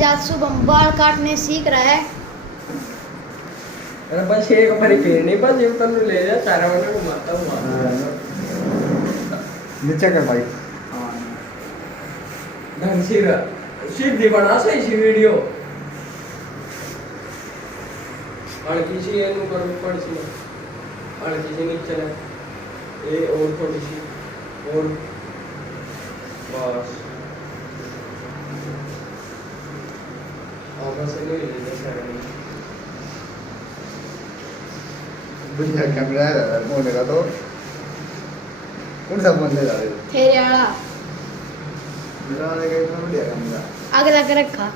Guys आज सुबह बाल काटने सीख रहा है। अरे बस एक बारी फिर नहीं बस ये तन्नू ले जा सारा वाला घुमाता हूँ नीचे कर भाई। हाँ ढंग से सीधी बना सही सी वीडियो हल्की सी एनु करो ऊपर से हल्की सी नीचे ना ये और थोड़ी सी और बस बस नहीं ले जा सारा बढ़िया कैमरा है फोन लगा तो कौन सा फोन ले जा रहे हो? तेरे वाला मेरा वाला का इतना बढ़िया कैमरा आगे लग रखा।